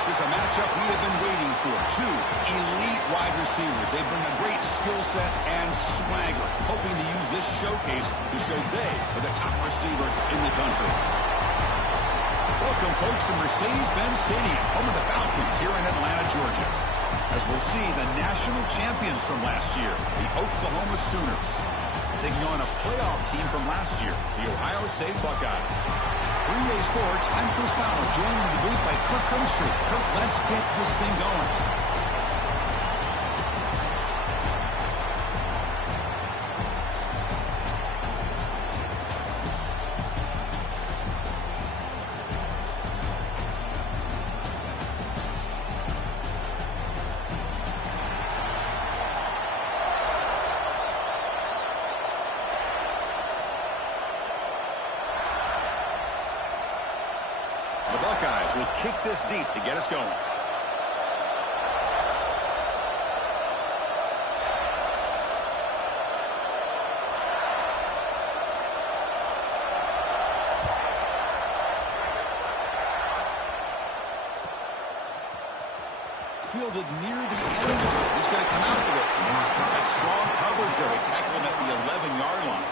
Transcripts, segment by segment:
This is a matchup we have been waiting for. Two elite wide receivers. They bring a great skill set and swagger, hoping to use this showcase to show they are the top receiver in the country. Welcome, folks, to Mercedes-Benz Stadium, home of the Falcons here in Atlanta, Georgia. As we'll see the national champions from last year, the Oklahoma Sooners, taking on a playoff team from last year, the Ohio State Buckeyes. 3A Sports, I'm Chris Fowler, joined in the booth by Kirk Cumstreet. Kirk, let's get this thing going. The Buckeyes will kick this deep to get us going. Fielded near the end. He's going to come out with it. That's strong coverage there. They tackle him at the 11-yard line.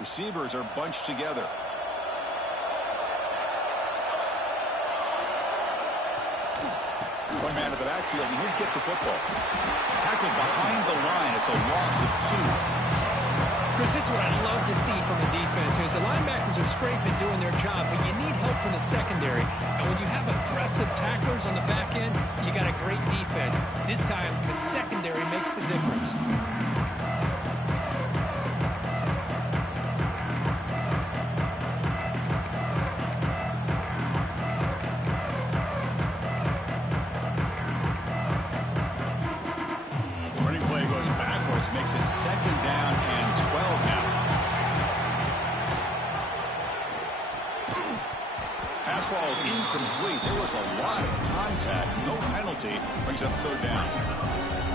Receivers are bunched together. One man to the backfield, and he'll get the football. Tackled behind the line. It's a loss of 2. Chris, this is what I love to see from the defense is the linebackers are scraping, doing their job, but you need help from the secondary. And when you have aggressive tacklers on the back end, you got a great defense. This time, the secondary makes the difference. Makes it 2nd down and 12 now. Pass ball is incomplete. There was a lot of contact. No penalty. Brings up 3rd down.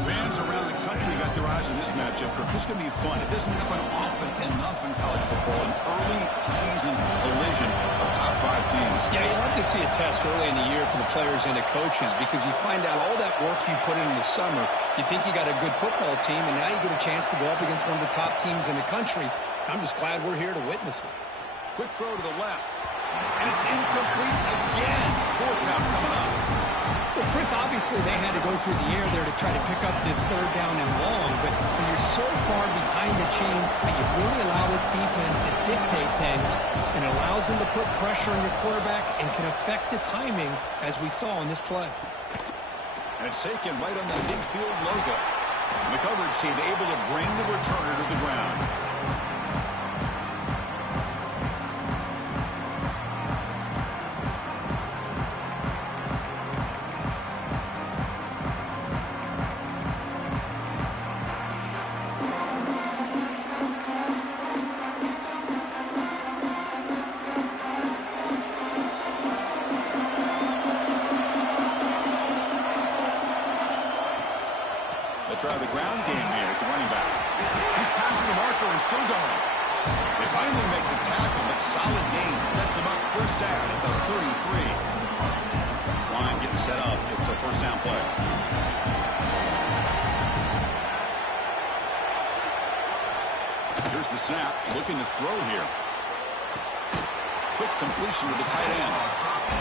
Fans around the country got their eyes on this matchup. This is going to be fun. It doesn't happen often enough in college football. An early season collision of top 5 teams. Yeah, you love to see a test early in the year for the players and the coaches because you find out all that work you put in the summer. You think you got a good football team, and now you get a chance to go up against one of the top teams in the country. I'm just glad we're here to witness it. Quick throw to the left. And it's incomplete again. 4th down coming up. Well, Chris, obviously they had to go through the air there to try to pick up this 3rd down and long, but when you're so far behind the chains, you really allow this defense to dictate things and allows them to put pressure on your quarterback and can affect the timing as we saw in this play. And it's taken right on the midfield logo. And the coverage team able to bring the returner to the ground. Try the ground game here at the running back. He's past the marker and still going. They finally make the tackle, but solid gain sets him up 1st down at the 33. This line getting set up. It's a 1st down play. Here's the snap. Looking to throw here. Quick completion to the tight end.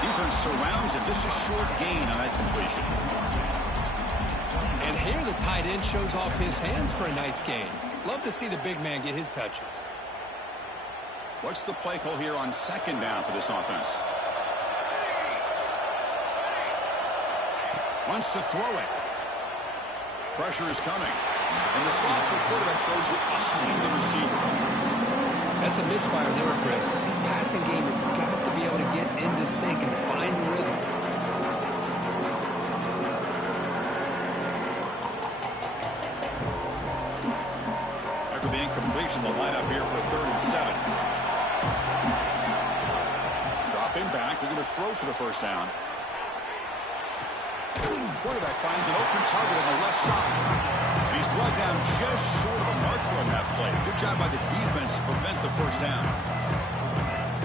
Defense surrounds him. Just a short gain on that completion. And here the tight end shows off his hands for a nice gain. Love to see the big man get his touches. What's the play call here on 2nd down for this offense? Wants to throw it. Pressure is coming. And the sophomore quarterback throws it behind the receiver. That's a misfire there, Chris. This passing game has got to be able to get into sync and find a rhythm. After the incompletion, the lineup here for 3rd and 7. Dropping back. They're going to throw for the 1st down. Quarterback finds an open target on the left side. And he's brought down just short of a marker on that play. Good job by the defense to prevent the first down.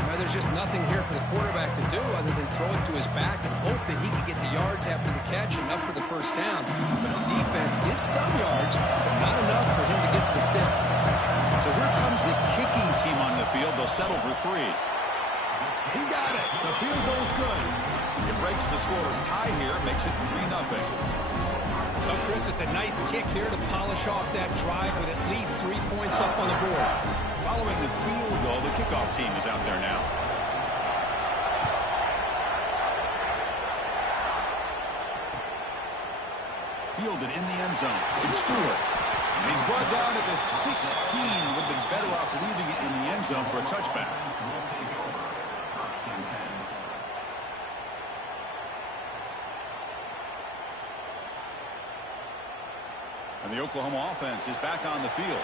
Now, there's just nothing here for the quarterback to do other than throw it to his back and hope that he can get the yards after the catch enough for the first down. But the defense gives some yards, but not enough for him to get to the sticks. So here comes the kicking team on the field. They'll settle for 3. He got it. The field goal's good. It breaks the scoreless tie here, makes it 3-0. Well, Chris, it's a nice kick here to polish off that drive with at least 3 points up on the board. Following the field goal, the kickoff team is out there now. Fielded in the end zone. It's Stewart. And he's brought down at the 16. Would have been better off leaving it in the end zone for a touchback. And the Oklahoma offense is back on the field.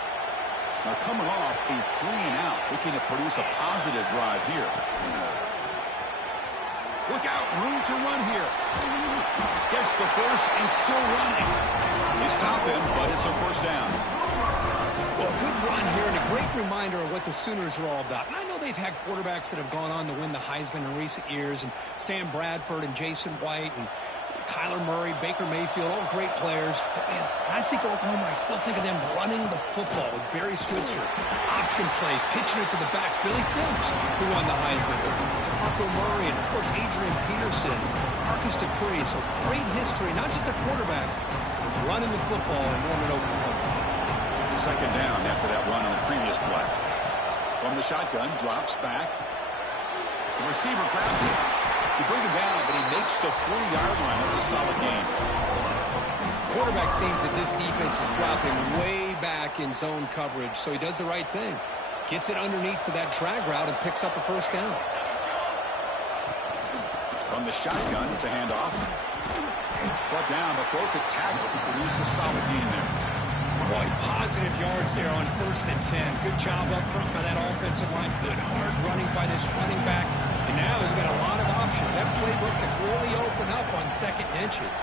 Now coming off a 3-and-out, looking to produce a positive drive here. Look out, room to run here. Gets the first and still running. They stop him, but it's a first down. Well, good run here and a great reminder of what the Sooners are all about. And I know they've had quarterbacks that have gone on to win the Heisman in recent years, and Sam Bradford and Jason White and Kyler Murray, Baker Mayfield, all great players. But, man, I think Oklahoma, I still think of them running the football with Barry Switzer. Option play, pitching it to the backs. Billy Sims, who won the Heisman. DeMarco Murray, and, of course, Adrian Peterson. Marcus Dupree. So great history, not just the quarterbacks, running the football in Norman, Oklahoma. Second down after that run on the previous play. From the shotgun, drops back. The receiver grabs it. He brings it down, but he makes the 40-yard line. That's a solid gain. Quarterback sees that this defense is dropping way back in zone coverage, so he does the right thing. Gets it underneath to that drag route and picks up a first down. From the shotgun, it's a handoff. Brought down, but broke the tackle to produce a solid gain there. Boy, positive yards there on 1st and 10. Good job up front by that offensive line. Good hard running by this running back. And now you've got a lot of options. That playbook can really open up on 2nd and inches.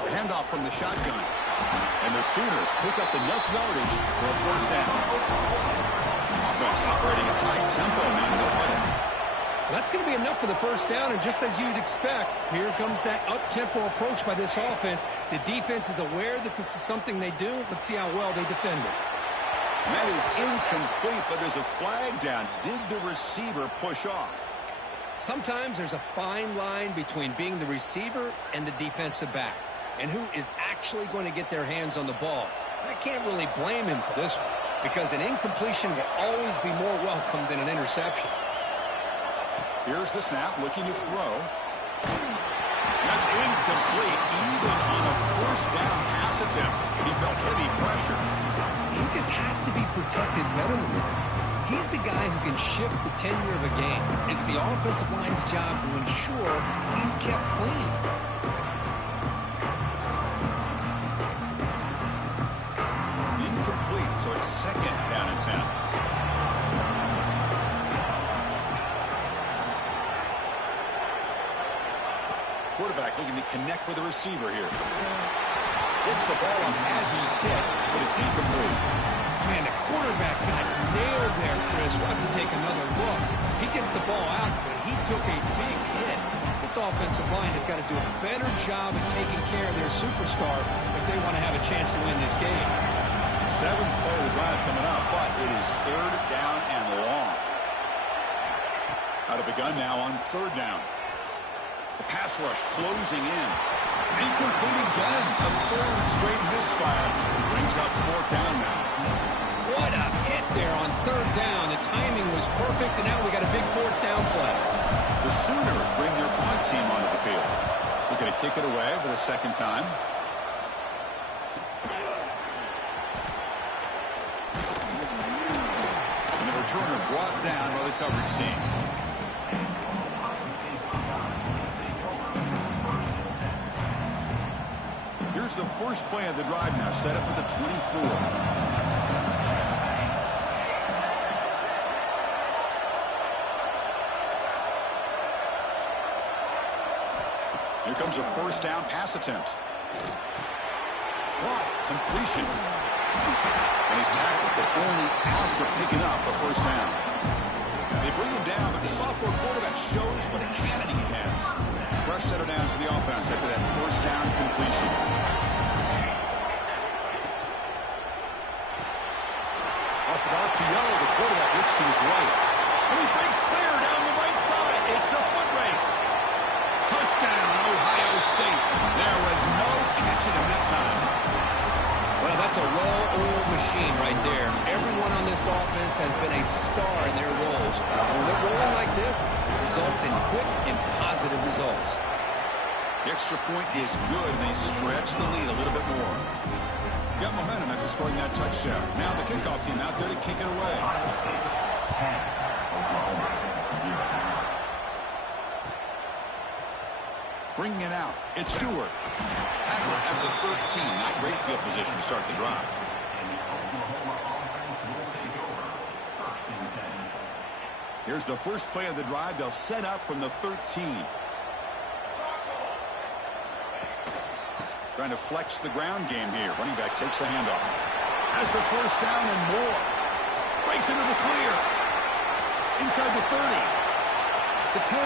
The handoff from the shotgun. And the Sooners pick up enough yardage for a first down. Offense operating at high tempo now to the huddle. That's going to be enough for the first down, and just as you'd expect, here comes that up-tempo approach by this offense. The defense is aware that this is something they do. Let's see how well they defend it. And that is incomplete, but there's a flag down. Did the receiver push off? Sometimes there's a fine line between being the receiver and the defensive back, and who is actually going to get their hands on the ball. I can't really blame him for this one, because an incompletion will always be more welcome than an interception. Here's the snap, looking to throw. That's incomplete, even on a first down pass attempt. He felt heavy pressure. He just has to be protected better than that. He's the guy who can shift the tenure of a game. It's the offensive line's job to ensure he's kept clean. Incomplete, so it's 2nd down and 10. Quarterback looking to connect with the receiver here. Gets the ball on as he's hit, but it's incomplete. Man, the quarterback got nailed there, Chris. We'll have to take another look. He gets the ball out, but he took a big hit. This offensive line has got to do a better job of taking care of their superstar if they want to have a chance to win this game. 7th play of the drive coming up, but it is 3rd down and long. Out of the gun now on 3rd down. The pass rush closing in. Incomplete again. A 3rd straight misfire. Brings up 4th down now. What a hit there on 3rd down. The timing was perfect, and now we got a big 4th down play. The Sooners bring their punt team onto the field. Looking to kick it away for the 2nd time. And the returner brought down by the coverage team. Here's the first play of the drive now, set up at the 24. Here comes a first down pass attempt. Caught. Completion. And he's tackled, but only after picking up a first down. They bring him down, but the sophomore quarterback shows what a cannon he has. Fresh set of downs for the offense after that first down completion. Off an RPO, the quarterback looks to his right. And he breaks clear down the right side. It's a foot race. Touchdown, Ohio State. There was no catching him that time. Well, that's a well-oiled machine right there. Everyone on this offense has been a star in their roles. And when they're rolling like this, it results in quick and positive results. The extra point is good, and they stretch the lead a little bit more. Got momentum after scoring that touchdown. Now the kickoff team out there to kick it away. Bringing it out. It's Stewart. Tackle at the 13. Not great field position to start the drive. Here's the first play of the drive. They'll set up from the 13. Trying to flex the ground game here. Running back takes the handoff. Has the first down and more. Breaks into the clear. Inside the 30. The 10.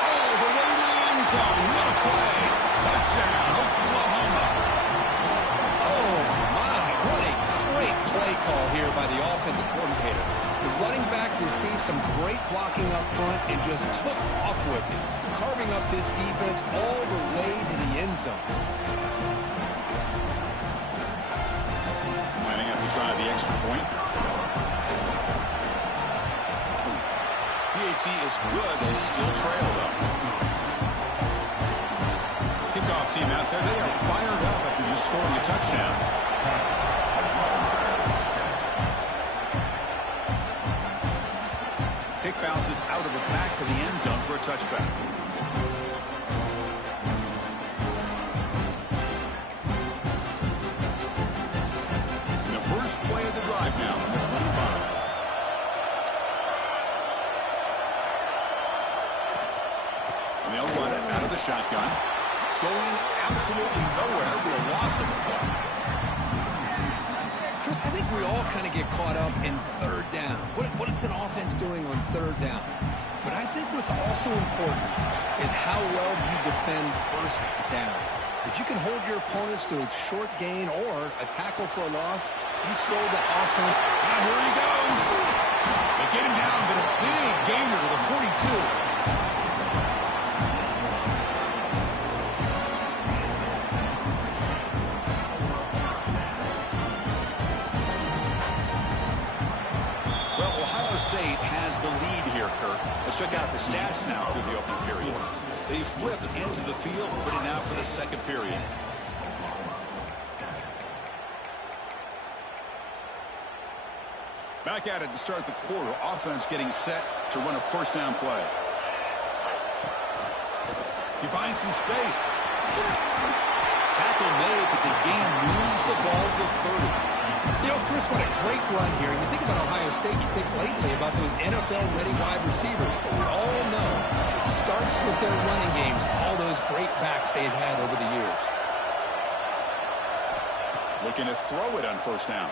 Oh, the way to the end zone. What a play. Touchdown, Oklahoma. Oh, my. What a great play call here by the offensive coordinator. The running back received some great blocking up front and just took off with it, carving up this defense all the way to the end zone. Might have to try the extra point. PAT is good. They still trail, though. Kickoff team out there. They are fired up after just scoring a touchdown. Kick bounces out of the back of the end zone for a touchback. And the first play of the drive now on the 25. And they'll run it out of the shotgun. Going absolutely nowhere with a loss of the ball. Chris, I think we all kind of get caught up in third down. What is an offense doing on third down? But I think what's also important is how well you defend first down. If you can hold your opponents to a short gain or a tackle for a loss, you throw the offense. Now here he goes. They get him down, but a big gainer to the 42. State has the lead here, Kirk. Let's check out the stats now through the opening period. They flipped into the field, ready now for the second period. Back at it to start the quarter. Offense getting set to run a first down play. He finds some space. Tackle made, but the game moves the ball to 30. You know, Chris, what a great run here. You think about Ohio State, you think lately about those NFL-ready wide receivers. But we all know it starts with their running games, all those great backs they've had over the years. Looking to throw it on first down.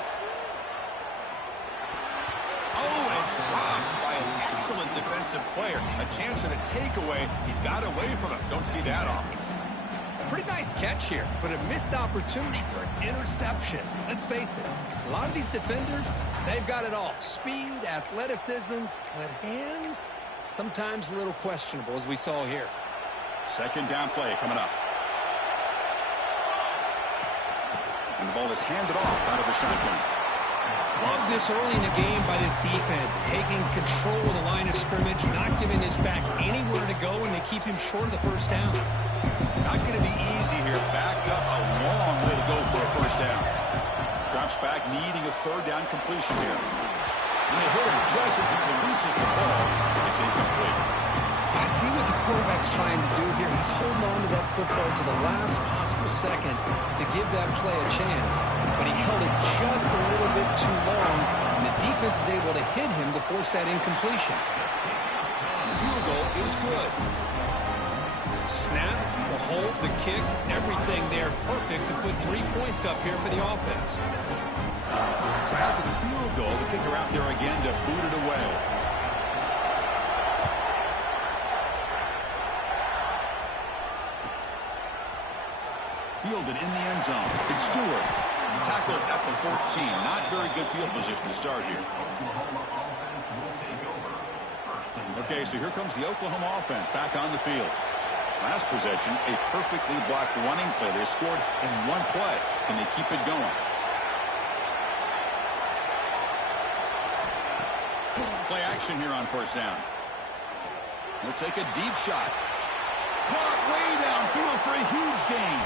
Oh, it's dropped by an excellent defensive player. A chance at a takeaway. He got away from it. Don't see that often. Pretty nice catch here, but a missed opportunity for an interception. Let's face it, a lot of these defenders, they've got it all. Speed, athleticism, but hands, sometimes a little questionable, as we saw here. Second down play coming up. And the ball is handed off out of the shotgun. Love this early in the game by this defense, taking control of the line of scrimmage, not giving this back anywhere to go, and they keep him short of the first down. Not going to be easy here. Backed up a long way to go for a first down. Drops back, needing a third down completion here. And they hit him just as he releases the ball. It's incomplete. I see what the quarterback's trying to do here. He's holding on to that football to the last possible second to give that play a chance. But he held it just a little bit too long, and the defense is able to hit him to force that incompletion. The field goal is good. Snap hold, the kick, everything there perfect to put 3 points up here for the offense. So after the field goal, the kicker out there again to boot it away. Fielded in the end zone. It's Stewart. Tackled at the 14. Not very good field position to start here. Okay, so here comes the Oklahoma offense back on the field. Last possession, a perfectly blocked running play. They scored in one play, and they keep it going. Play action here on first down. They'll take a deep shot. Caught way downfield for a huge gain.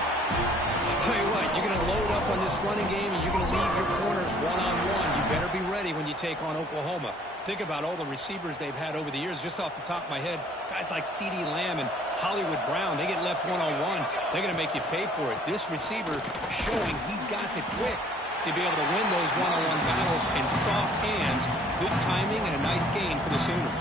I'll tell you what, you're going to load up on this running game, and you're going to leave your corners one-on-one. You better be ready when you take on Oklahoma. Think about all the receivers they've had over the years. Just off the top of my head, guys like CeeDee Lamb and Hollywood Brown, they get left one-on-one. They're going to make you pay for it. This receiver showing he's got the quicks to be able to win those one-on-one battles in soft hands. Good timing and a nice gain for the Sooners.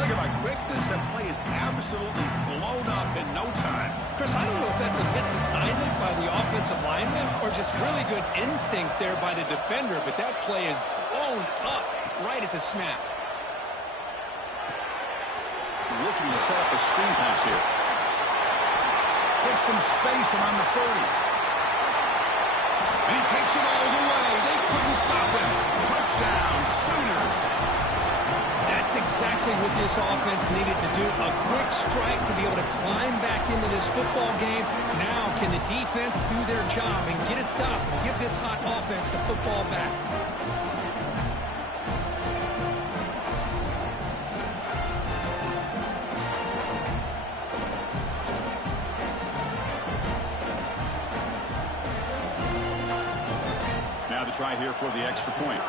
Talk about quickness, that play is absolutely blown up in no time. Chris, I don't know if that's a misassignment by the offensive lineman or just really good instincts there by the defender, but that play is blown up right at the snap. Looking to set up a screen pass here. There's some space around the 30. And he takes it all the way. They couldn't stop him. Touchdown, Sooners. That's exactly what this offense needed to do. A quick strike to be able to climb back into this football game. Now can the defense do their job and get a stop and give this hot offense the football back? Now the try here for the extra point.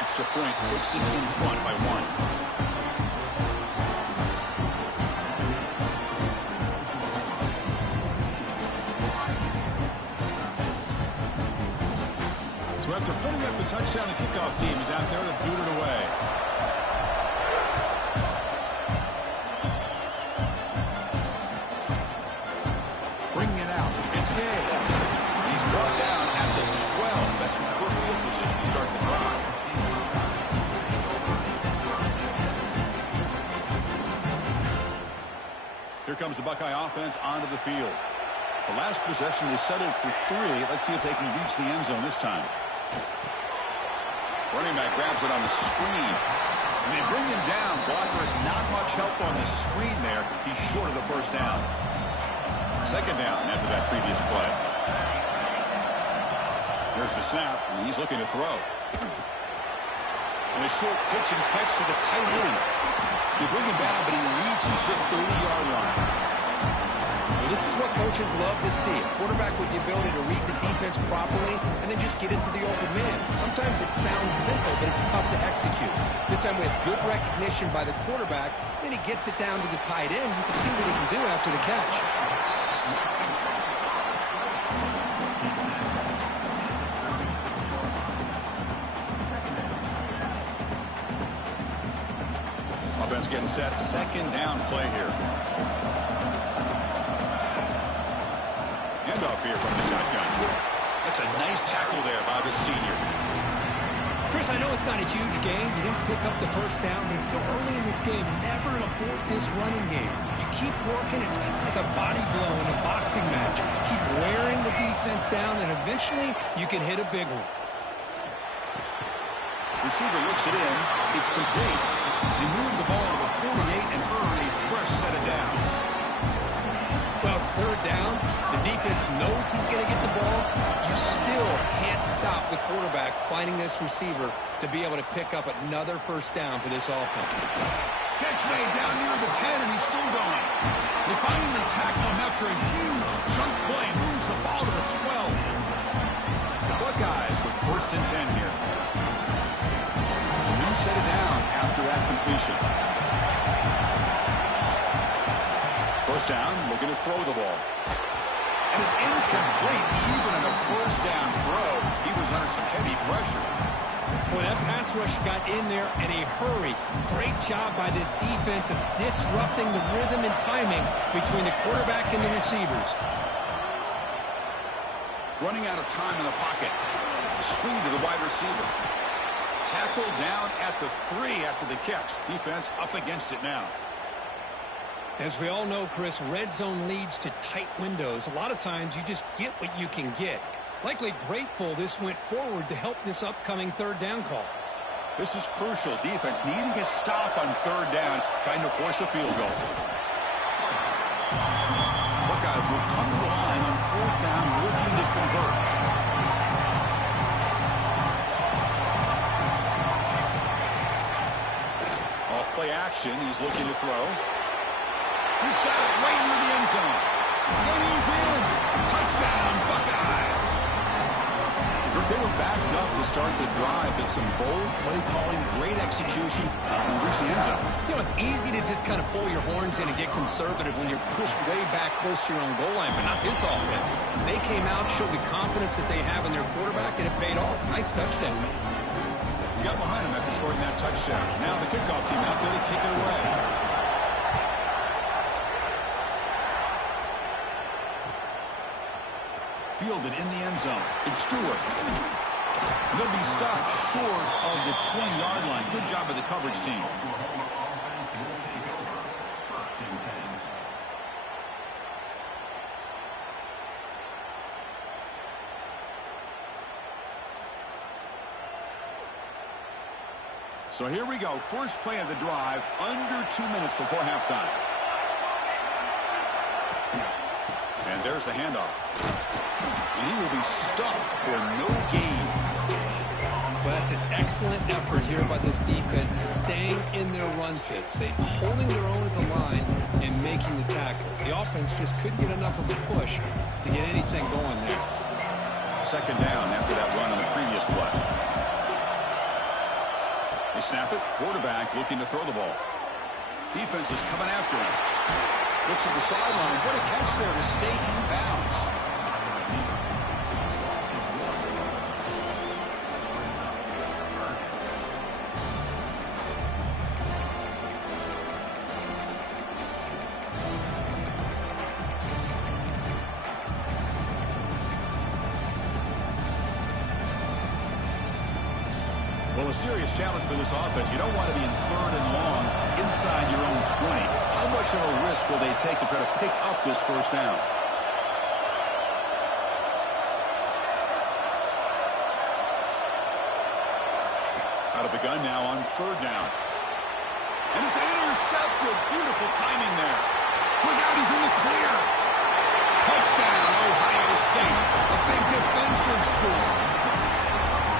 Extra point puts it in front by 1. So after putting up the touchdown, the kickoff team is out there to boot it away. Bringing it out. It's Gay. He's brought down at the 12. That's some poor field position to start the drive. Here comes the Buckeye offense onto the field. The last possession, they settled for 3. Let's see if they can reach the end zone this time. Running back grabs it on the screen. And they bring him down. Blocker has not much help on the screen there. He's short of the first down. Second down after that previous play. There's the snap, and he's looking to throw. And a short pitch and catch to the tight end. You bring him down, but he reaches the 30-yard line. Well, this is what coaches love to see. A quarterback with the ability to read the defense properly and then just get into the open man. Sometimes it sounds simple, but it's tough to execute. This time we have good recognition by the quarterback. Then he gets it down to the tight end. You can see what he can do after the catch. Offense getting set. Second down play here. Handoff here from the shotgun. That's a nice tackle there by the senior. Chris, I know it's not a huge gain. You didn't pick up the first down, but it's still early in this game. Never abort this running game. You keep working. It's kind of like a body blow in a boxing match. Keep wearing the defense down, and eventually you can hit a big one. Receiver looks it in. It's complete. They move the ball to the 48 and earn a fresh set of downs. Well, it's third down. The defense knows he's going to get the ball. You still can't stop the quarterback finding this receiver to be able to pick up another first down for this offense. Catch made down near the 10, and he's still going. They finally tackle him after a huge chunk play. Moves the ball to the 12. The Buckeyes with first and 10 here. A new set of downs after that completion. First down, looking to throw the ball. And it's incomplete, even in a first down throw. He was under some heavy pressure. Boy, that pass rush got in there in a hurry. Great job by this defense of disrupting the rhythm and timing between the quarterback and the receivers. Running out of time in the pocket. Screen to the wide receiver. Tackled down at the 3 after the catch. Defense up against it now. As we all know, Chris, red zone leads to tight windows. A lot of times you just get what you can get. Likely grateful this went forward to help this upcoming third down call. This is crucial. Defense needing a stop on third down, trying to force a field goal. Buckeyes will come to the line on fourth down, looking to convert. Off play action, he's looking to throw. He's got it right near the end zone. And he's in. Touchdown, Buckeyes. They were backed up to start the drive, but some bold play calling, great execution, and reach the end zone. You know, it's easy to just kind of pull your horns in and get conservative when you're pushed way back close to your own goal line, but not this offense. They came out, showed the confidence that they have in their quarterback, and it paid off. Nice touchdown. You got momentum after scoring that touchdown. Now the kickoff team out there to kick it away. Fielded in the end zone. It's Stewart. They'll be stopped short of the 20-yard line. Good job by the coverage team. So here we go. First play of the drive, under 2 minutes before halftime. And there's the handoff. And he will be stuffed for no gain. Well, that's an excellent effort here by this defense, staying in their run fits. They holding their own at the line and making the tackle. The offense just couldn't get enough of a push to get anything going there. Second down after that run on the previous play. They snap it. Quarterback looking to throw the ball. Defense is coming after him. Looks at the sideline. What a catch there to stay in bounds. Well, a serious challenge for this offense. You don't want to be in third and long inside your own 20. How much of a risk will they take to try to pick up this first down? Out of the gun now on third down. And it's intercepted. Beautiful timing there. Look out, he's in the clear. Touchdown, Ohio State. A big defensive score.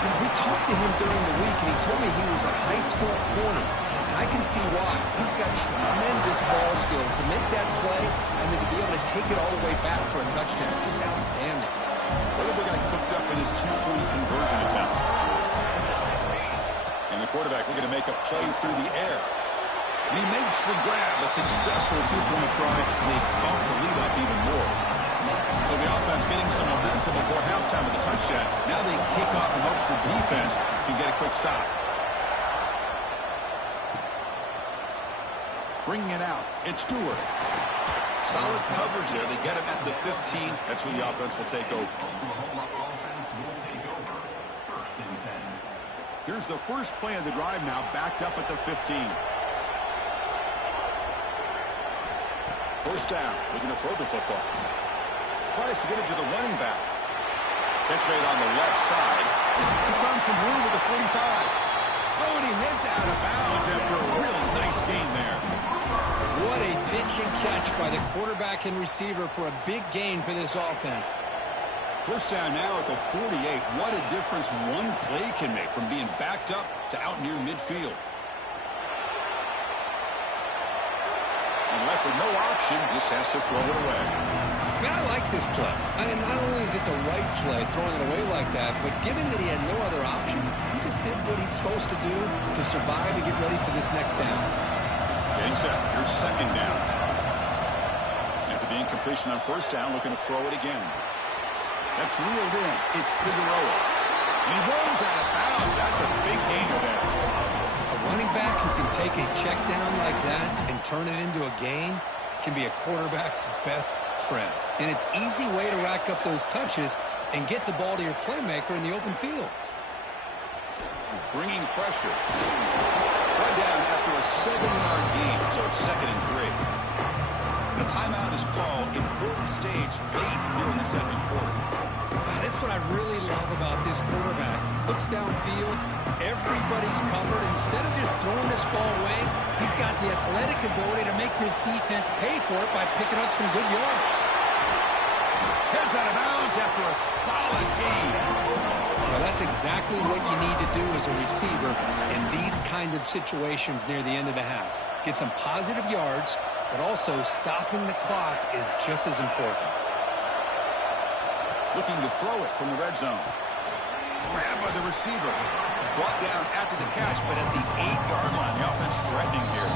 Yeah, we talked to him during the week, and he told me he was a high school corner. And I can see why. He's got tremendous ball skills to make that play and then to be able to take it all the way back for a touchdown. Just outstanding. What if they got cooked up for this two-point conversion attempt? And the quarterback looking to make a play through the air. He makes the grab, a successful two-point try, and they bump the lead up even more. So the offense getting some momentum before halftime with a touchdown. Now they kick off in hopes the defense can get a quick stop. Bringing it out, it's Stewart. Solid coverage there. They get him at the 15. That's where the offense will take over. Here's the first play of the drive now, backed up at the 15. First down, looking to throw the football. Tries to get it to the running back. Catch made on the left side. He's found some room at the 45. Oh, and he heads out of bounds after a real nice gain there. What a pitch and catch by the quarterback and receiver for a big gain for this offense. First down now at the 48. What a difference one play can make from being backed up to out near midfield. And left with no option, just has to throw it away. Man, I like this play. And not only is it the right play, throwing it away like that, but given that he had no other option, he just did what he's supposed to do to survive and get ready for this next down. Getting set. Here's second down. After the incompletion on first down, looking to throw it again. That's reeled in. It's Figueroa. And he runs out of bounds. That's a big gain there. A running back who can take a check down like that and turn it into a gain can be a quarterback's best friend. And it's an easy way to rack up those touches and get the ball to your playmaker in the open field. Bringing pressure. Right down after a 7-yard gain, so it's 2nd and 3. The timeout is called. Important stage late here in the second quarter. That's what I really love about this quarterback. Looks downfield, everybody's covered. Instead of just throwing this ball away, he's got the athletic ability to make this defense pay for it by picking up some good yards. Heads out of bounds after a solid gain. Well, that's exactly what you need to do as a receiver in these kind of situations near the end of the half. Get some positive yards, but also stopping the clock is just as important. Looking to throw it from the red zone. Grabbed by the receiver. Brought down after the catch, but at the 8-yard line. The offense threatening here.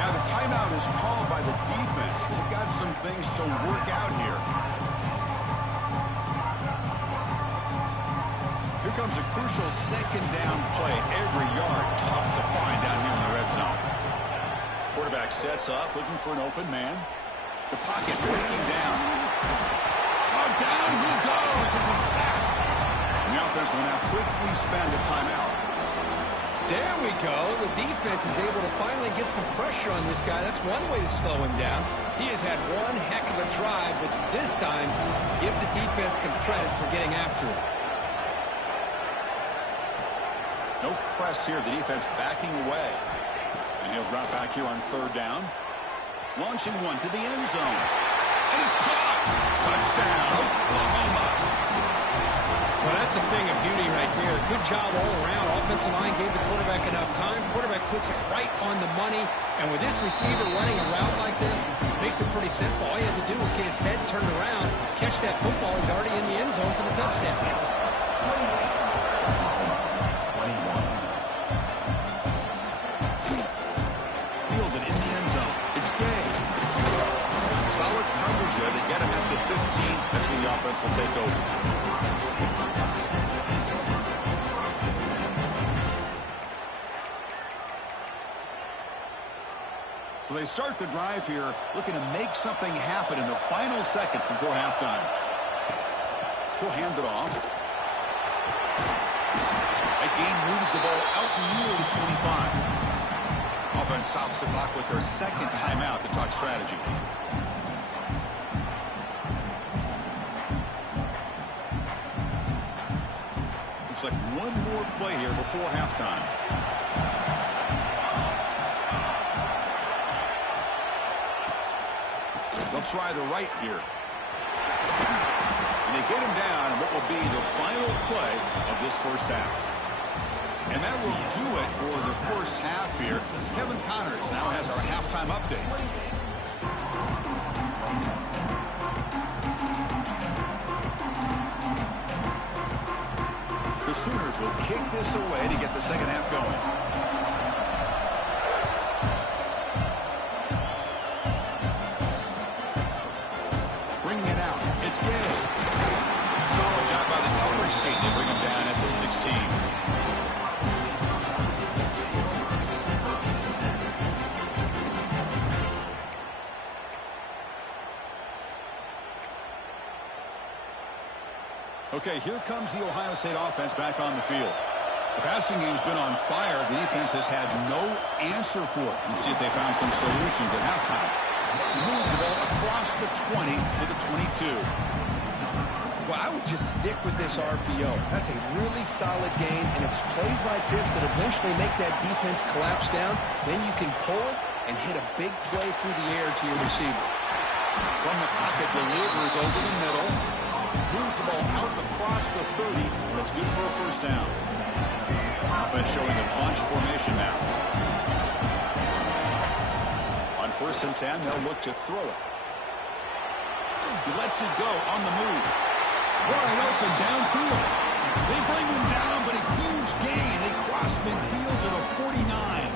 Now the timeout is called by the defense. They've got some things to work out here. Here comes a crucial 2nd down play. Every yard tough to find down here in the red zone. Quarterback sets up, looking for an open man. The pocket breaking down. Oh, down he goes. It's a sack. And the offense will now quickly spend the timeout. There we go. The defense is able to finally get some pressure on this guy. That's one way to slow him down. He has had one heck of a drive, but this time, give the defense some credit for getting after him. No press here. The defense backing away. And he'll drop back here on 3rd down. Launching one to the end zone. And it's caught. Touchdown, Oklahoma. Well, that's a thing of beauty right there. Good job all around. Offensive line gave the quarterback enough time. Quarterback puts it right on the money. And with this receiver running a route like this, makes it pretty simple. All you have to do is get his head turned around, catch that football. He's already in the end zone for the touchdown. Fielded in the end zone. It's Gay. Solid coverage there to get him at the 15. That's where the offense will take over. So they start the drive here, looking to make something happen in the final seconds before halftime. He'll hand it off. That gain moves the ball out near the 25. Offense stops the clock with their 2nd timeout to talk strategy. Looks like one more play here before halftime. They'll try the right here. And they get him down in what will be the final play of this first half. And that will do it for the first half here. Kevin Connors now has our halftime update. The Sooners will kick this away to get the second half going. Bringing it out. It's Gay. Solid job by the coverage team to bring him down at the 16. Okay, here comes the Ohio State offense back on the field. The passing game's been on fire. The defense has had no answer for it. Let's see if they found some solutions at halftime. He moves the ball across the 20 to the 22. Well, I would just stick with this RPO. That's a really solid game, and it's plays like this that eventually make that defense collapse down. Then you can pull it and hit a big play through the air to your receiver. From the pocket, delivers over the middle. Moves the ball out across the 30. That's good for a first down. Offense showing a bunch formation now. On 1st and 10, they'll look to throw it. He lets it go on the move. Wide open downfield. They bring him down, but a huge gain. They cross midfield to the 49.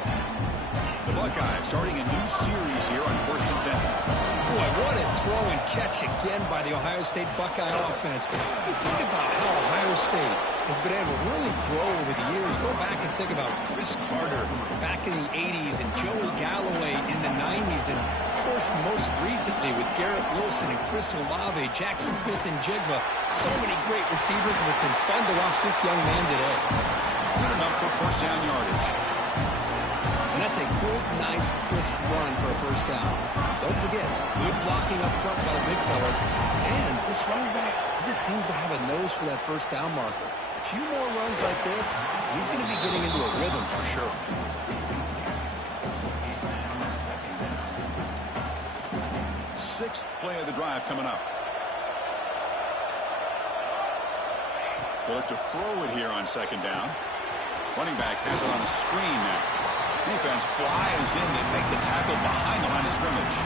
The Buckeyes starting a new series here on 1st and 10. Boy, what a throw and catch again by the Ohio State Buckeye offense. You think about how Ohio State has been able to really grow over the years. Go back and think about Chris Carter back in the 80s and Joey Galloway in the 90s. And, of course, most recently with Garrett Wilson and Chris Olave, Jackson Smith and Jigba. So many great receivers, and it's been fun to watch this young man today. Good enough for first down yardage. And that's a good, nice, crisp run for a first down. Don't forget, good blocking up front by the big fellas. And this running back, he just seems to have a nose for that first down marker. A few more runs like this, he's going to be getting into a rhythm for sure. Sixth play of the drive coming up. They'll look to throw it here on second down. Running back has it on a screen now. Defense flies in. They make the tackle behind the line of scrimmage.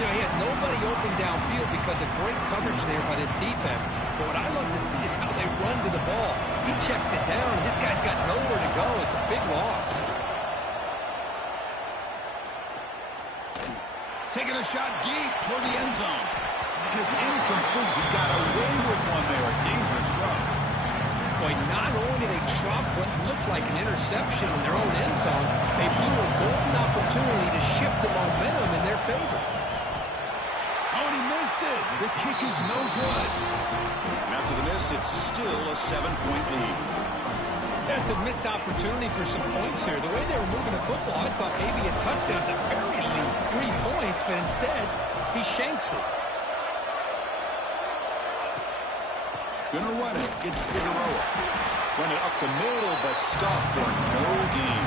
You know, he had nobody open downfield because of great coverage there by this defense. But what I love to see is how they run to the ball. He checks it down, and this guy's got nowhere to go. It's a big loss. Taking a shot deep toward the end zone. And it's incomplete. He got away with one there. A dangerous throw. Boy, not only did they drop what looked like an interception in their own end zone, they blew a golden opportunity to shift the momentum in their favor. Oh, and he missed it. The kick is no good. And after the miss, it's still a 7-point lead. That's a missed opportunity for some points here. The way they were moving the football, I thought maybe a touchdown, at the very least 3 points, but instead, he shanks it. Gonna run it. It's Figueroa. Run it up the middle, but stuffed for no gain.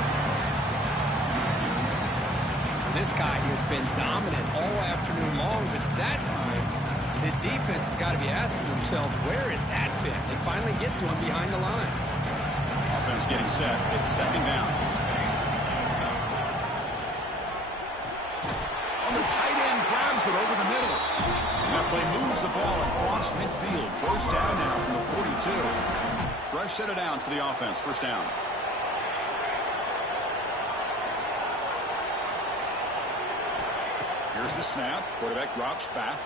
This guy has been dominant all afternoon long, but that time, the defense has got to be asking themselves, where has that been? They finally get to him behind the line. Offense getting set. It's second down. On the tight end, grabs it over the middle. And that play moves the ball across midfield. First down now from the 42. Fresh set of downs for the offense. First down. Here's the snap. Quarterback drops back.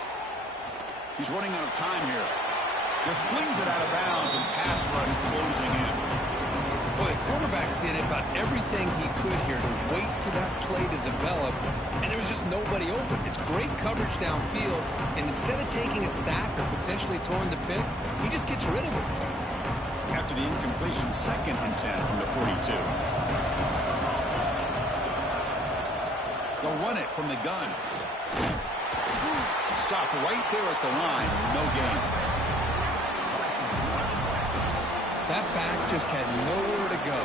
He's running out of time here. Just flings it out of bounds and pass rush closing in. Boy, the quarterback did about everything he could here to wait for that play to develop, and there was just nobody open. It's great coverage downfield, and instead of taking a sack or potentially throwing the pick, he just gets rid of it. After the incompletion, 2nd and 10 from the 42. They'll run it from the gun. Stop right there at the line. No gain. That back just had nowhere to go.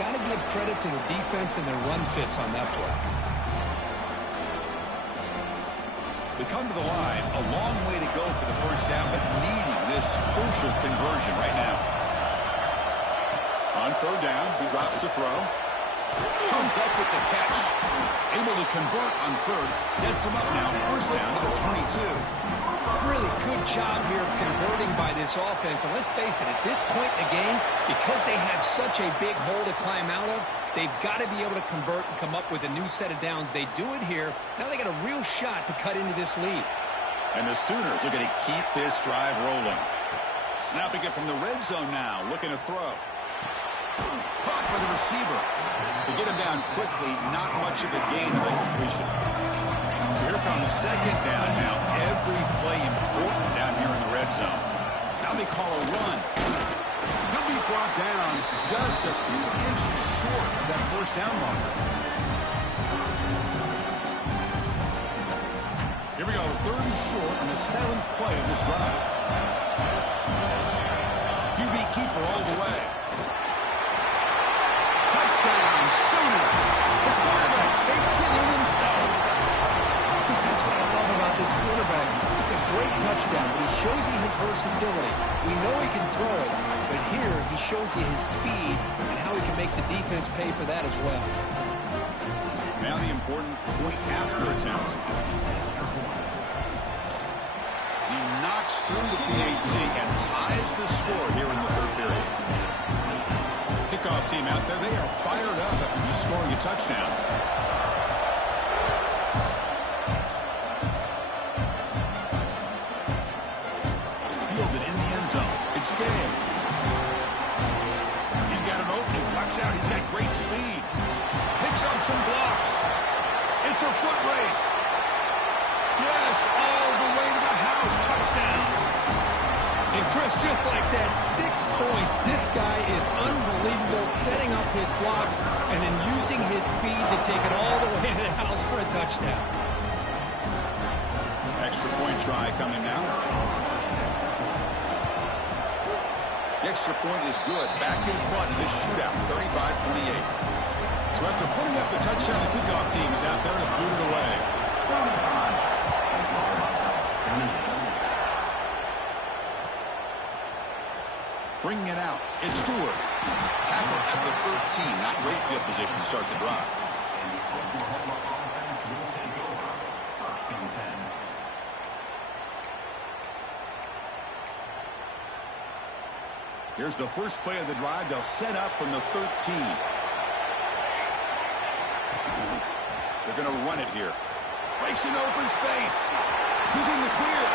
Got to give credit to the defense and their run fits on that play. They come to the line. A long way to go for the first down, but needing this crucial conversion right now. On third down, he drops to throw. Comes up with the catch. Able to convert on third. Sets him up now. First down to the 22. Really good job here of converting by this offense. And let's face it, at this point in the game, because they have such a big hole to climb out of, they've got to be able to convert and come up with a new set of downs. They do it here. Now they got a real shot to cut into this lead. And the Sooners are going to keep this drive rolling. Snapping it from the red zone now. Looking to throw. Caught by the receiver. To get him down quickly, not much of a gain of a completion. So here comes second down now. Every play important down here in the red zone. Now they call a run. He'll be brought down just a few inches short of that first down marker. Here we go, 3rd and short on the 7th play of this drive. QB keeper all the way. Touchdown, Sooners. The quarterback takes it in himself. Because that's what I love about this quarterback. It's a great touchdown, but he shows you his versatility. We know he can throw it, but here he shows you his speed and how he can make the defense pay for that as well. Now the important point after attempt. He knocks through the PAT and ties the score here in the 3rd period. Kickoff team out there, they are fired up after just scoring a touchdown. Gay. He's got an opening. Watch out. He's got great speed. Picks up some blocks. It's a foot race. Yes, all the way to the house. Touchdown. And Chris, just like that, 6 points. This guy is unbelievable, setting up his blocks and then using his speed to take it all the way to the house for a touchdown. Extra point try coming now. The extra point is good. Back in front of this shootout, 35-28. So after putting up the touchdown, the kickoff team is out there to boot it away. Bringing it out, it's Stewart. Tackle at the 13, not great field position to start the drive. Here's the first play of the drive. They'll set up from the 13. They're going to run it here. Breaks an open space. He's in the clear.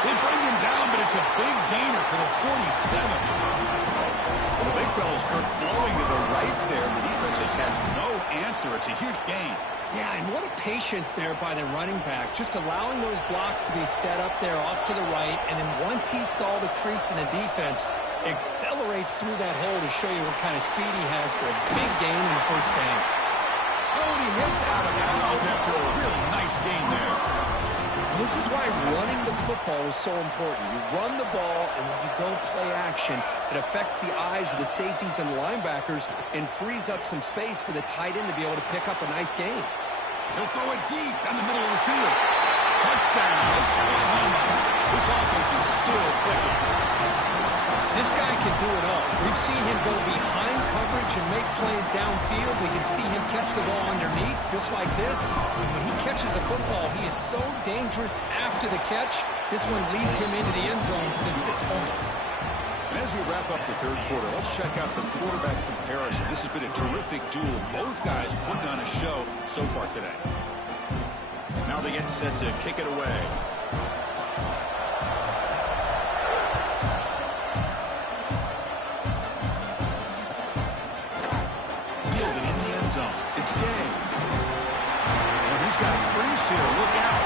They bring him down, but it's a big gainer for the 47. Well, the big fella's Kirk flowing to the right there. The defense just has no answer. It's a huge gain. Yeah, and what a patience there by the running back, just allowing those blocks to be set up there off to the right, and then once he saw the crease in the defense, accelerates through that hole to show you what kind of speed he has for a big gain in the first down. Oh, and he hits out of bounds after a really nice gain there. This is why running the football is so important. You run the ball, and then you go play action. It affects the eyes of the safeties and linebackers and frees up some space for the tight end to be able to pick up a nice gain. He'll throw it deep down the middle of the field. Touchdown, Oklahoma. This offense is still clicking. This guy can do it all. We've seen him go behind coverage and make plays downfield. We can see him catch the ball underneath, just like this. And when he catches a football, he is so dangerous after the catch. This one leads him into the end zone for the 6 points. And as we wrap up the third quarter, let's check out the quarterback comparison. This has been a terrific duel. Both guys putting on a show so far today. Now they get set to kick it away. Fielded in the end zone. It's Gay. And he's got a crease here. Look out.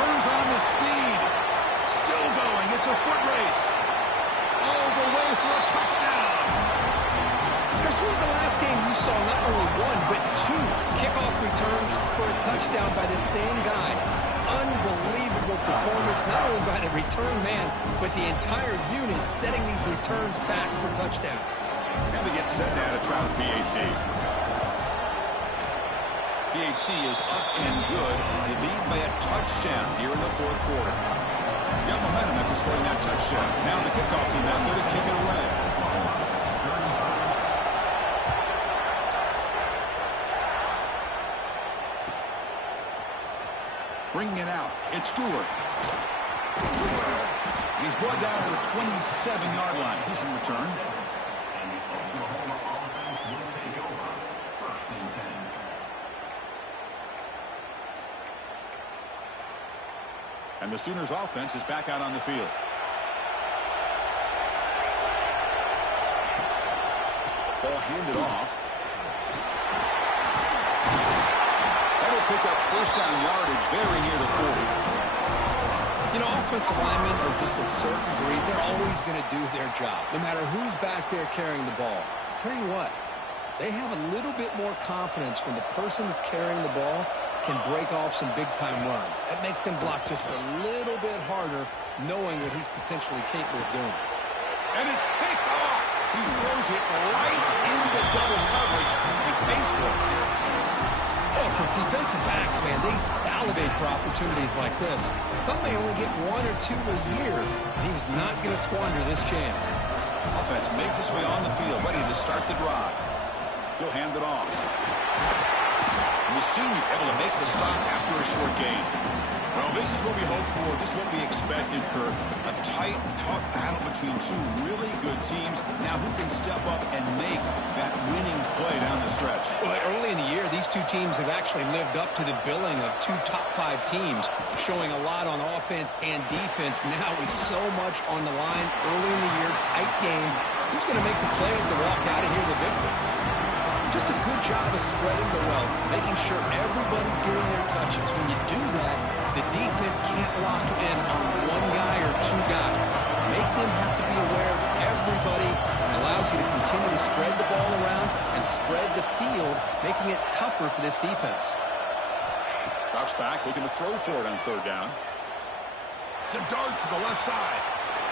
Turns on the speed. Still going. It's a foot race. All the way for a touchdown. Chris, when was the last game you saw not only one, but 2 kickoff returns for a touchdown by the same guy? Unbelievable performance, not only by the return man, but the entire unit setting these returns back for touchdowns. And they get set now to try with PAT. PAT is up and good. They lead by a touchdown here in the fourth quarter. Got momentum after scoring that touchdown. Now the kickoff team out there to kick it away. Bringing it out. It's Stewart. He's brought down to the 27-yard line. Decent return. And the Sooners offense is back out on the field. Ball handed off. That'll pick up first down yardage very near the 40. You know, offensive linemen are just a certain breed. They're always going to do their job, no matter who's back there carrying the ball. I'll tell you what, they have a little bit more confidence when the person that's carrying the ball can break off some big-time runs. That makes him block just a little bit harder, knowing what he's potentially capable of doing. And it's picked off. He throws it right into double coverage and pays for it. Oh, for defensive backs, man, they salivate for opportunities like this. Some may only get 1 or 2 a year, and he was not going to squander this chance. Offense makes its way on the field, ready to start the drive. He'll hand it off. And the senior able to make the stop after a short gain. Well, this is what we hoped for. This is what we expected, Kirk. A tight, tough battle between 2 really good teams. Now who can step up and make that winning play down the stretch. Well, early in the year, these two teams have actually lived up to the billing of two top-5 teams, showing a lot on offense and defense. Now with so much on the line early in the year, tight game. Who's going to make the plays to walk out of here the victor? Just a good job of spreading the wealth, making sure everybody's getting their touches. When you do that, the defense can't lock in on one guy or two guys. Make them have to be aware of everybody. It allows you to continue to spread the ball around and spread the field, making it tougher for this defense. Drops back, looking to throw for it on third down. To dart to the left side.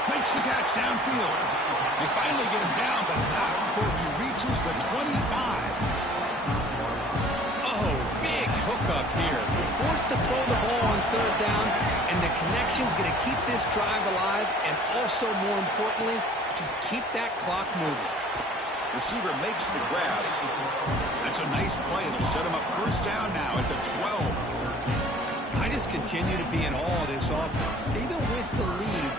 Makes the catch downfield. They finally get him down, but not before he reaches the 25. Oh, big hookup here. They're forced to throw the ball on third down, and the connection's going to keep this drive alive, and also, more importantly, just keep that clock moving. Receiver makes the grab. That's a nice play. It'll set him up first down now at the 12. I just continue to be in awe of this offense. Even with the lead,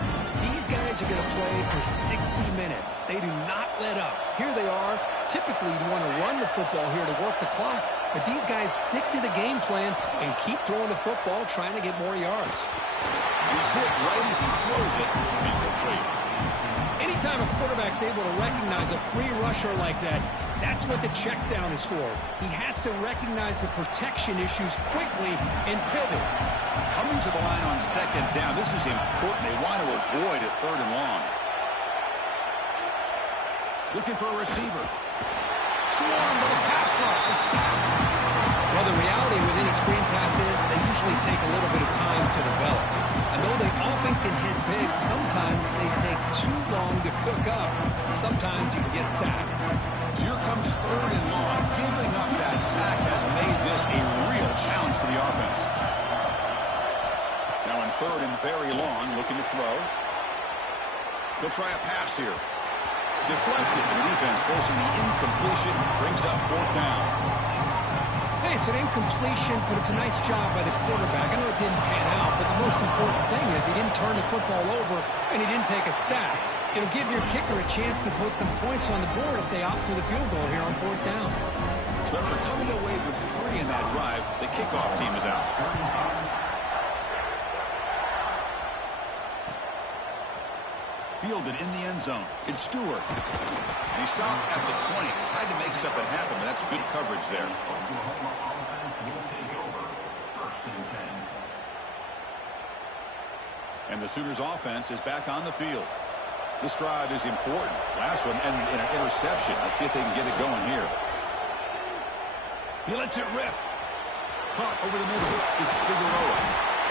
these guys are going to play for 60 minutes. They do not let up. Here they are. Typically, you want to run the football here to work the clock, but these guys stick to the game plan and keep throwing the football, trying to get more yards. He's hit right as he throws it. Incomplete. Anytime a quarterback's able to recognize a free rusher like that, that's what the check down is for. He has to recognize the protection issues quickly and pivot. Coming to the line on second down, this is important. They want to avoid a third and long. Looking for a receiver. Swarm to the pass rush. A sack. Well, the reality within a screen pass is they usually take a little bit of time to develop. And though they often can hit big, sometimes they take too long to cook up. Sometimes you can get sacked. So here comes third and long. Giving up that sack has made this a real challenge for the offense. Now in third and very long, looking to throw. They'll try a pass here. Deflected, and the defense forcing the incompletion, brings up fourth down. Hey, it's an incompletion, but it's a nice job by the quarterback. I know it didn't pan out, but the most important thing is he didn't turn the football over and he didn't take a sack. It'll give your kicker a chance to put some points on the board if they opt for the field goal here on fourth down. So after coming away with 3 in that drive, the kickoff team is out. Fielded in the end zone. It's Stewart. And he stopped at the 20. Tried to make something happen, but that's good coverage there. And the Sooners offense is back on the field. This drive is important. Last one and an interception. Let's see if they can get it going here. He lets it rip. Caught over the middle. It's Figueroa.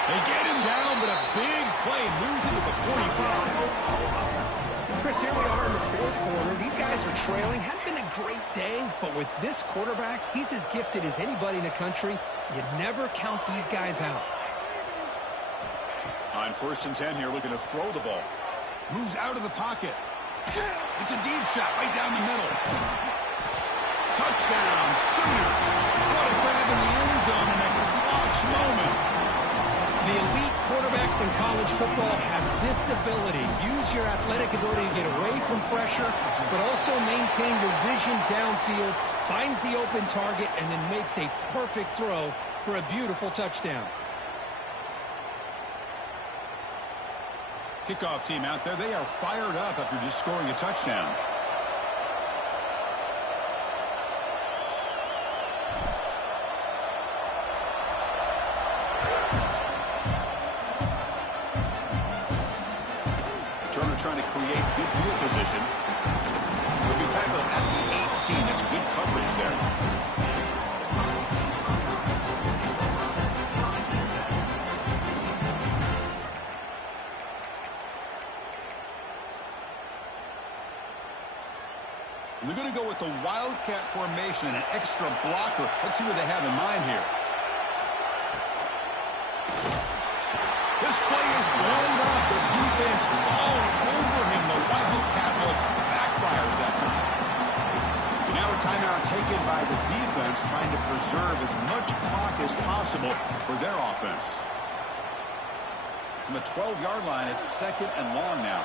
They get him down, but a big play moves into the 45. Chris, here we are in the fourth quarter. These guys are trailing. Hadn't been a great day, but with this quarterback, he's as gifted as anybody in the country. You never count these guys out. On first and 10 here, looking to throw the ball. Moves out of the pocket. It's a deep shot right down the middle. Touchdown, Sooners. What a grab in the end zone in a clutch moment. The elite quarterbacks in college football have this ability. Use your athletic ability to get away from pressure, but also maintain your vision downfield, finds the open target, and then makes a perfect throw for a beautiful touchdown. Kickoff team out there, they are fired up after just scoring a touchdown. Turner trying to create good field position. Will be tackled at the 18. That's good coverage there. They're going to go with the Wildcat formation and an extra blocker. Let's see what they have in mind here. This play is blown up. The defense all over him. The Wildcat look backfires that time. Now a timeout taken by the defense, trying to preserve as much clock as possible for their offense. From the 12-yard line, it's second and long now.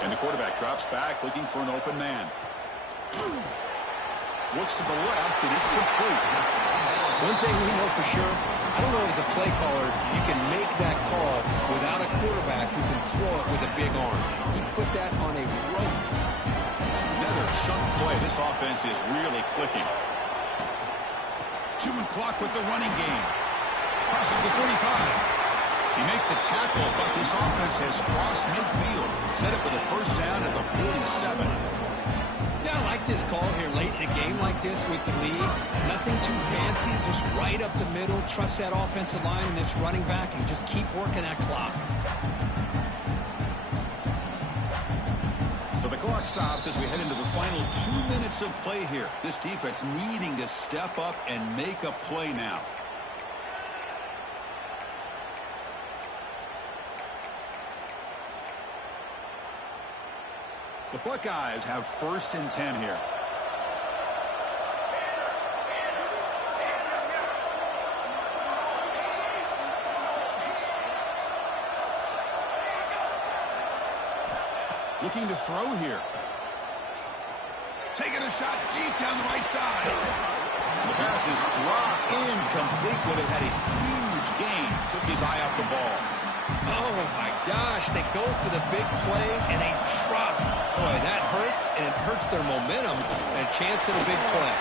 And the quarterback drops back, looking for an open man. Looks to the left, and it's complete. One thing we know for sure, I don't know as a play caller, you can make that call without a quarterback who can throw it with a big arm. He put that on a rope. Another chunk play. This offense is really clicking. 2-minute clock with the running game. Crosses the 45. He made the tackle, but this offense has crossed midfield. Set it for the first down at the 47. Yeah, I like this call here late in the game like this with the lead. Nothing too fancy, just right up the middle. Trust that offensive line and this running back and just keep working that clock. So the clock stops as we head into the final 2 minutes of play here. This defense needing to step up and make a play now. The Buckeyes have 1st and 10 here. Looking to throw here. Taking a shot deep down the right side. The pass is dropped incomplete. Would have had a huge gain. Took his eye off the ball. Oh, my gosh. They go for the big play, and they drop. Boy, that hurts, and it hurts their momentum and a chance at a big play.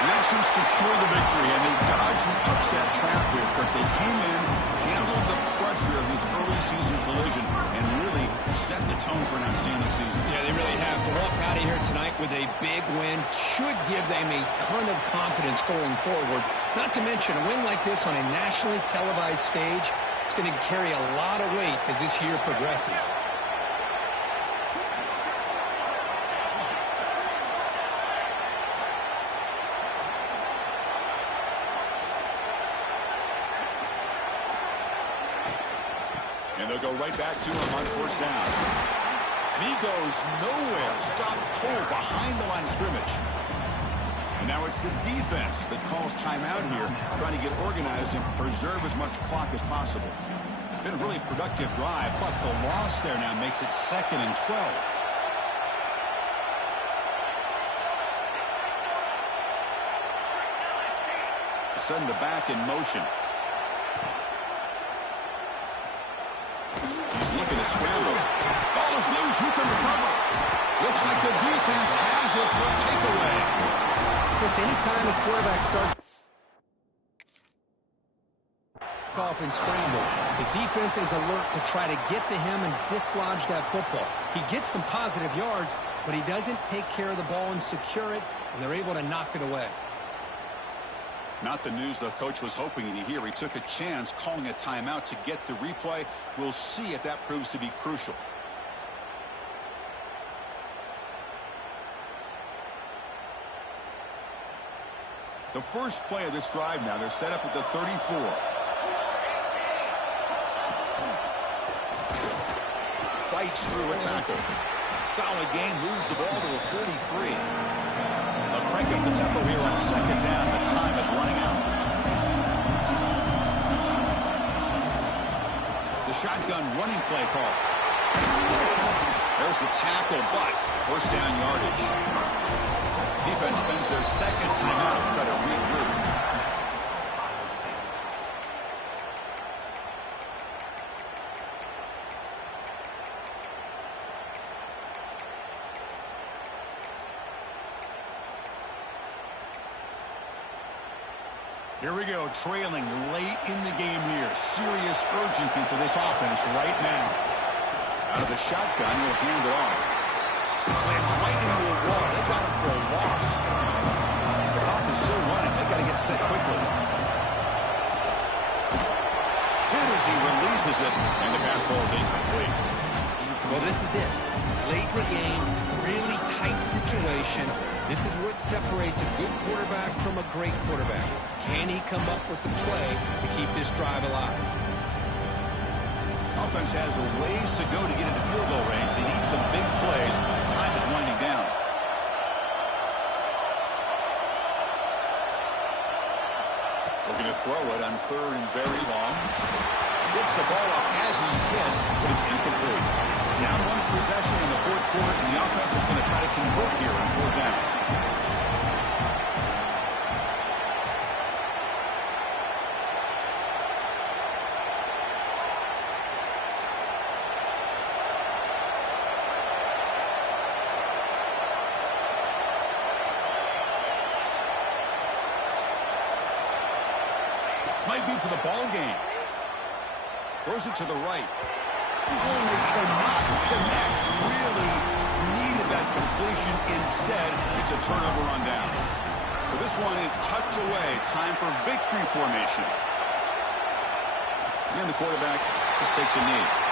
And that should secure the victory, and they dodged the upset trap here, Kirk. They came in, handled the pressure of this early season collision, and really set the tone for an outstanding season. Yeah, they really have. To walk out of here tonight with a big win should give them a ton of confidence going forward. Not to mention, a win like this on a nationally televised stage, it's going to carry a lot of weight as this year progresses. And they'll go right back to him on 1st down. And he goes nowhere. Stopped cold behind the line of scrimmage. And now it's the defense that calls timeout here, trying to get organized and preserve as much clock as possible. Been a really productive drive, but the loss there now makes it 2nd and 12. Send the back in motion. He's looking to scramble. Ball is loose. Who can recover? Looks like the defense has it for a takeaway. Chris, anytime a quarterback starts off and scramble, the defense is alert to try to get to him and dislodge that football. He gets some positive yards, but he doesn't take care of the ball and secure it, and they're able to knock it away. Not the news the coach was hoping to hear. He took a chance calling a timeout to get the replay. We'll see if that proves to be crucial. The first play of this drive now, they're set up at the 34. Fights through a tackle. Solid gain, moves the ball to a 43. They'll crank up the tempo here on 2nd down. The time is running out. The shotgun running play call. There's the tackle, but 1st down yardage. Defense spends their 2nd timeout to try to regroup. Here we go, trailing late in the game here. Serious urgency for this offense right now. Out of the shotgun, he'll hand it off. It slams right into a wall. They got him for a loss. The clock is still running. They got to get set quickly. Hit as he releases it, and the pass ball is incomplete. Well, this is it. Late in the game, really tight situation. This is what separates a good quarterback from a great quarterback. Can he come up with the play to keep this drive alive? Offense has a ways to go to get into field goal range. They need some big plays. Time is winding down. Looking to throw it on 3rd and very long. Gets the ball off as he's hit, but it's incomplete. Down 1 possession in the 4th quarter, and the offense is going to try to convert here on 4th down. This might be for the ball game. Throws it to the right. Only cannot connect. Really needed that completion. Instead, it's a turnover on downs. So this one is tucked away. Time for victory formation. And the quarterback just takes a knee.